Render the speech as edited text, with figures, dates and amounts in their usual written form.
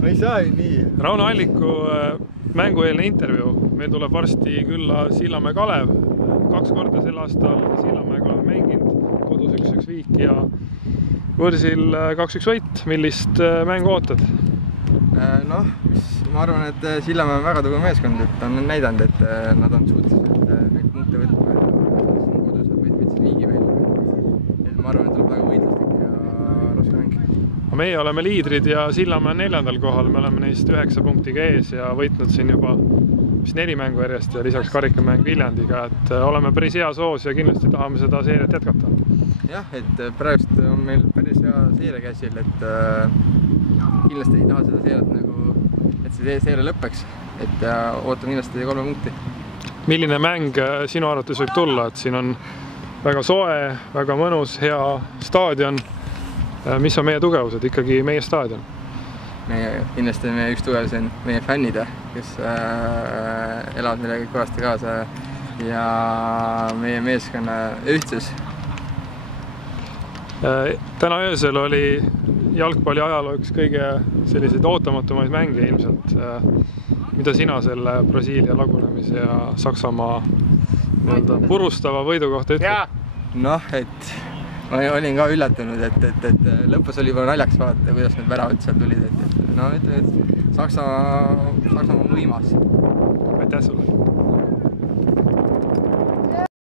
Ma ei saa ju nii. Rauno Alliku mängueelne intervjuu. Meil tuleb varsti külla Sillamäe Kalev. 2 korda sel aastal Sillamäega oleme mänginud. Kodus 1-1 viik ja võõrsil 2-1 võit. Millist mängu ootad? Noh, ma arvan, et Sillamäe on väga tugev meeskond, et on näidanud, et nad on suutelised neid punkte võtma ja kodus on võtsid viigi veel. Et ma arvan, et tuleb väga võitlustik ja raske mäng. Meie oleme liidrid ja Sillamäe on 4. kohal. Me oleme neist 9 punktiga ees ja võitnud siin juba 4 mängu järjest ja lisaks karikamäng Viljandiga. Et oleme päris heas hoos ja kindlasti tahame seda seeriat jätkata. Jah, et praegust on meil päris hea seeria käsil, et kindlasti ei taha seda seeriat nagu, et see seeria lõppeks, et ootame kindlasti 3 punkti. Milline mäng sinu arvates võib tulla? Et siin on väga soe, väga mõnus, hea staadion. Mis on meie tugevused? Ikkagi meie staadion. Kindlasti meie üks tugevus on meie fännide, kes elavad meile kõvasti kaasa ja meie meeskonna ühtsus. Täna öösel oli jalgpalli ajaloo üks kõige selliseid ootamatumaid mänge ilmselt. Mida sina selle Brasiilia lagunemise ja Saksamaa purustava võidu kohta ütled? Noh, et ma olin ka üllatunud, et lõpus oli juba naljaks vaadata, kuidas need väravad seal tulid. No ütleme, et Saksamaa on võimas. Aitäh sulle!